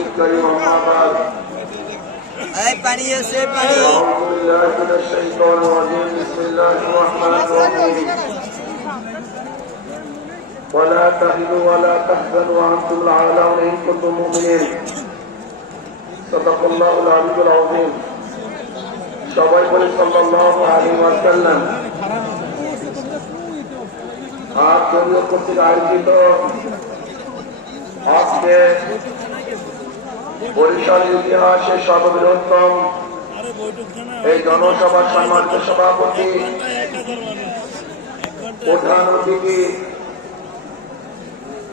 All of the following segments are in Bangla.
الكريم أما بعد أعوذ بالله من الشيطان الرجيم بسم الله الرحمن الرحيم ولا تهنوا ولا تحزنوا وأنتم الأعلون إن كنتم مؤمنين صدق الله العلي العظيم সবাই বলে সাল্লাল্লাহু আলাইহি ওয়াসাল্লাম। আজ কেন্দ্র কর্তৃক আয়োজিত আজকে বরিশাল ইতিহাসের সর্ববৃহত্তম এই জনসভার সম্মানিত সভাপতি, প্রধান অতিথি,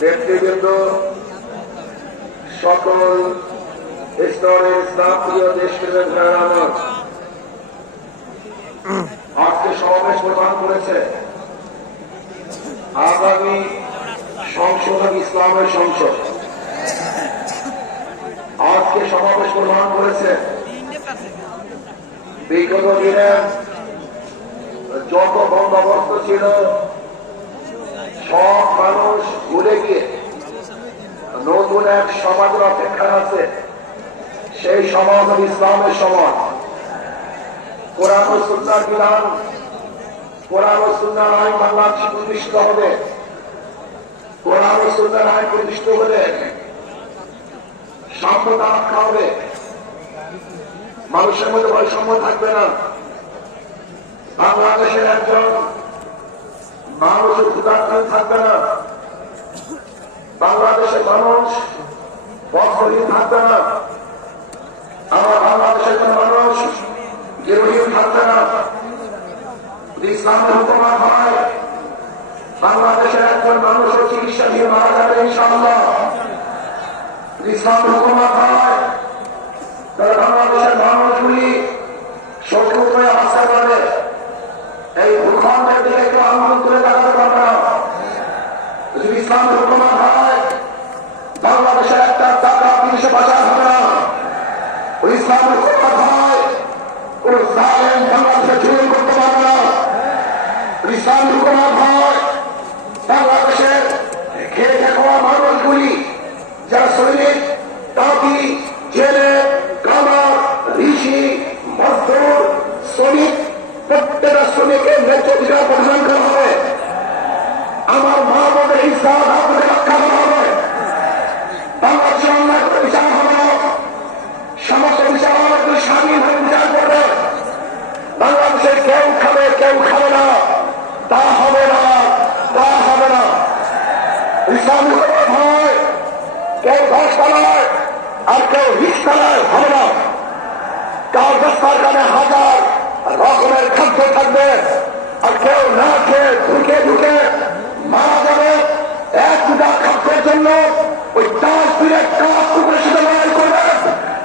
ব্যক্তিবৃন্দ, সকল স্তরের ইসলাম প্রিয় দেশপ্রেমের ভাইয়েরা আমার, আজকে সমাবেশ প্রদান করেছে আগামী সংসদ ইসলামের সংসদ। আজকে সমাবেশ প্রদান করেছে বিগত দিনে যত বন্দোবস্ত ছিল সব মানুষ ভুলে গিয়ে নতুন এক সমাজের অপেক্ষায় আছে। সেই সমাজ ইসলামের সমাজ। কোরআন ও সুন্নাহর বিধান, কোরআন ও সুন্নাহর আইন বাংলাদেশে প্রতিষ্ঠিত হবে। কোরআন ও সুন্নাহর আইন প্রতিষ্ঠিত হলে সাম্যতা রক্ষা হবে, মানুষের মধ্যে বৈষম্য থাকবে না। বাংলাদেশের একজন মানুষের ক্ষুধার্ত থাকবে না, বাংলাদেশের মানুষ বস্ত্রহীন থাকবে না, আমার বাংলাদেশের কোন মানুষ গৃহহীন থাকবে না। ইসলামের হুকুমত হয় বাংলাদেশের একজন মানুষের চিকিৎসা দিয়ে মারা যাবে ইনশাআল্লাহ। ইসলামের হুকুমত হয় তাহলে বাংলাদেশের মানুষগুলি শত্রু হয়ে আসতে পারে, এই ভূখণ্ডের দিকে কেউ আন্দোলন করে দেখাতে পারবে না। যদি ইসলামের হুকুমত হয় বাংলাদেশের একটা টাকা পুলিশে বাঁচা হবে না। ইসলামের হুকুমত হয় কোন জালেম বাংলাদেশে জুলুম করতে পারবে না। ইসলামের হুকুমত হয় বাংলাদেশের খেয়ে খাওয়া মানুষগুলি যারা শ্রমিক, তাঁতি, জেলে, কামার, ঋষি, মজদুর, শ্রমিক, প্রত্যেকটা শ্রমিকের ন্যায্য অধিকার প্রদান করা হবে। আমার মা বোনের ইসলাম আপনাদের রক্ষা করা হবে। বাংলাদেশের অন্যায় করে বিচার হবে না, সমস্ত বিচার স্বাধীন হয়ে বিচার করবে। বাংলাদেশে কেউ খাবে কেউ খাবে না, তা হবে না, তা হবে না। ইসলামী হয় কেউ ঘাস চালায় আর কেউ রিক্স চালায়, হবে না। কার দস্তারখানে হাজার রকমের খাদ্য থাকবে আর কেউ না খেয়ে ঢুকে ঢুকে মারা যাবে। এক দুটা খাদ্যের জন্য ওই 10 দিনের কাজ কুকুরের সাথে লড়াই করবে।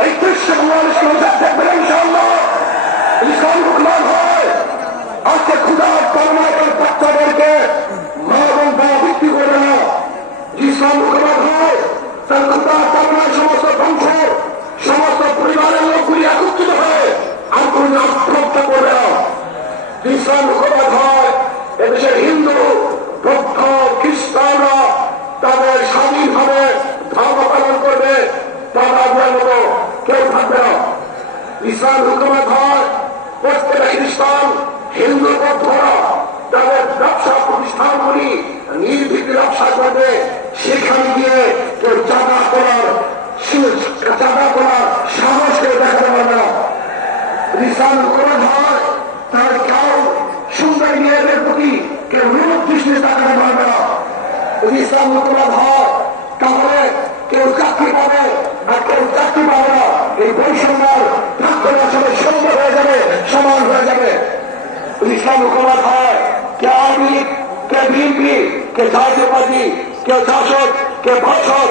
এই দৃশ্য দেখবেন ইনশাআল্লাহ। ইসলাম হুকুমান হয় আজকে ক্ষুধার কর্মাকের বাচ্চাদেরকে মা এবং বাবা বিক্রি করবে না। ইসলাম হুকুমান হয় তার ক্ষুধার কর্মার সমস্ত বংশ, সমস্ত পরিবারের লোকগুলি একত্রিত হয়ে আর কোন আত্মহত্যা করবে না। ইসলাম হুকুমান হয় এদেশের হিন্দু, বৌদ্ধ, খ্রিস্টানরা তাদের স্বাধীনভাবে ধর্ম পালন করবে, তারা মতো কেউ থাকবে না। ইসলাম হুকুমত হয় প্রত্যেকটা খ্রিস্টান, হিন্দু, বৌদ্ধরা তাদের ব্যবসা প্রতিষ্ঠানগুলি নির্ভীক ব্যবসা করবে। সেখানে গিয়ে কেউ চাঁদা করার সাহস কেউ দেখাতে পারবে না। ইসলাম হুকুমত হয় তার কেউ সুন্দর মেয়েদের প্রতি কেউ বিরোধ দৃষ্টিতে তাকাতে পারবে না। ইসলাম হুকুমত হয় তাহলে কেউ চাকরি পাবে আর কেউ চাকরি পাবে না। এই বৈষম্যের প্রাক্তন আসলে সুন্দর হয়ে যাবে, সমান হয়ে যাবে। ইসলাম হুকুমত হয় কে আওয়ামী, কে বিএনপি, কে জাতীয়বাদী, কেউ শাসক, কে ভাষক,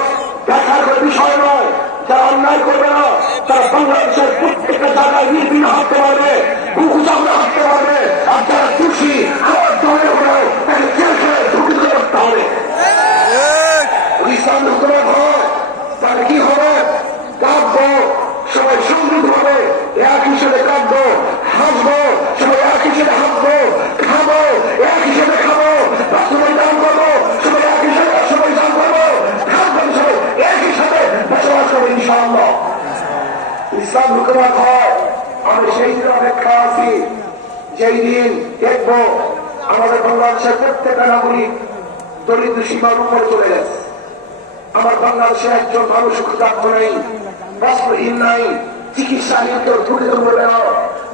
দেখার কোনো বিষয় নয়। যারা অন্যায় করবে না তারা বাংলাদেশের প্রত্যেকটা জায়গায় নির্বিঘ্নে হাঁটতে পারবে, বুকু চামড়া হাঁটতে পারবে। আর যারা খুশি আমার দলের হলেও তাকে জেল খেয়ে ঢুকে করতে হবে। ইসলাম হুকুমত হয় তার কি হবে? কাঁদবো, সবাই সমৃদ্ধ হবে, এক হিসেবে কাঁদবো, হাসবো, সবাই এক হিসেবে হাসবো, খাবো এক হিসেবে খাবো, সবাই দান করবো, সবাই এক হিসেবে সবাই দান করবো, খাবো সবাই এক হিসাবে বসবাস করবো। ইনশাআল্লাহ। ইসলাম হুকুমত হয়, আমি সেই দিন অপেক্ষা আছি যেই দিন দেখব আমাদের বাংলাদেশের প্রত্যেকটা নাগরিক দরিদ্র সীমার উপরে চলে গেছে। আমার বাংলাদেশে একজন মানুষ ক্ষুধার্ত নেই, বস্ত্রহীন নাই, চিকিৎসাহীন কেউ ঢুকে দেবে না।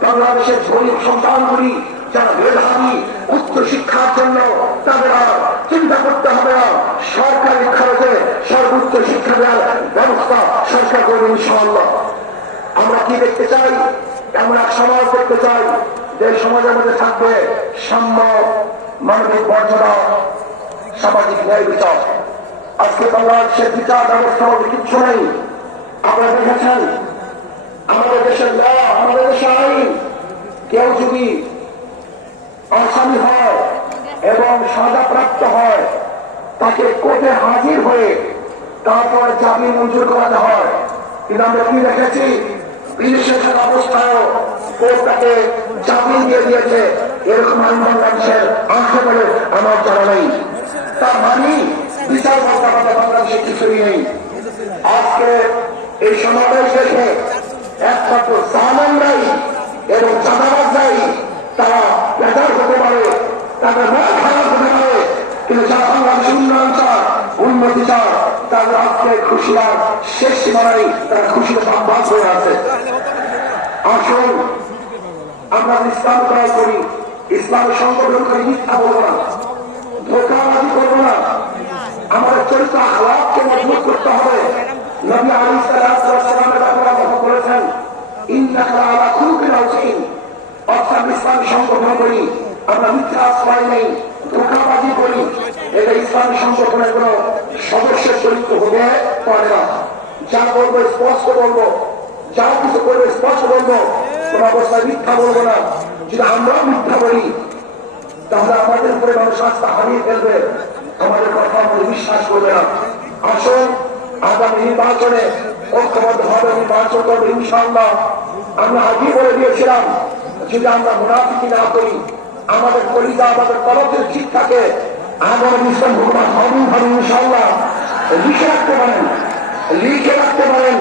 বাংলাদেশের গরিব সন্তানগুলি যারা মেধাবী উচ্চ শিক্ষার জন্য তাদের আর চিন্তা করতে হবে না, সরকারি খরচে সর্বোচ্চ শিক্ষা দেওয়ার ব্যবস্থা সরকার করবে ইনশাআল্লাহ। আমরা কি দেখতে চাই? এমন এক সমাজ দেখতে চাই যে সমাজের মধ্যে থাকবে সাম্য, মানবিক মর্যাদা, সামাজিক ন্যায় বিচার। আজকে বাংলাদেশের বিচার ব্যবস্থা কিচ্ছু নেই। আপনারা দেখেছেন আমাদের দেশের ল, আমাদের দেশের আইন, কেউ যদি আসামি হয় এবং সাজাপ্রাপ্ত হয় তাকে কোর্টে হাজির হয়ে তারপরে জামিন মঞ্জুর করাতে হয়। কিন্তু আমরা কি দেখেছি, বিশেষ অবস্থায়ও কোর্ট তাকে জামিন দিয়ে দিয়েছে। এরকম আইন বাংলাদেশের আছে বলে আমার জানা নেই। তার মানে বিচার ব্যবস্থা বাংলাদেশে কিছুই নেই। আজকে এই সমাবেশ দেখে একমাত্র জালেমরাই এবং চাঁদাবাজরাই তারা বেজার হতে পারে, তাদের মন খারাপ হতে পারে, কিন্তু যারা বাংলাদেশের উন্নয়ন চায়, উন্নতি চায়, তাদের আজকে খুশিয়ার শেষ সীমানায় তারা খুশিতে বাদ হয়ে আছে। আসুন আমরা ইসলাম ক্রয় করি, ইসলামের সংগঠন করি, মিথ্যা বলবো না, ধোঁকাবাজি করবো না। আমাদের চরিত্র আলাপকে মজবুত করতে হবে। নবী আলাইহিস সালামের ব্যাপারে কথা বলেছেন, ইন্নাকা আলা খুলুকিন আযীম। অর্থাৎ ইসলামী সংগঠন করি, আমরা মিথ্যা আশ্রয় নেই, ধোঁকাবাজি করি, এটা ইসলামী সংগঠনের কোন সদস্যের চরিত্র হতে পারে না। যা বলবো স্পষ্ট বলবো, যা কিছু করবো স্পষ্ট বলবো, কোন অবস্থায় মিথ্যা বলবো না। যদি আমরা মিথ্যা বলি তাহলে আমাদের উপরে মানুষ আস্থা হারিয়ে ফেলবে, আমাদের কথা আমাদের বিশ্বাস করবে না। আসুন আগামী নির্বাচনে ঐক্যবদ্ধভাবে নির্বাচন করবে ইনশাআল্লাহ। আমরা আগেই বলে দিয়েছিলাম, যদি আমরা মুনাফিকি না করি, আমাদের কলিজা আমাদের কলমের ঠিক থাকে, আগামী ইসলাম হুকুমত হবে ইনশাআল্লাহ। লিখে রাখতে পারেন, লিখে রাখতে পারেন।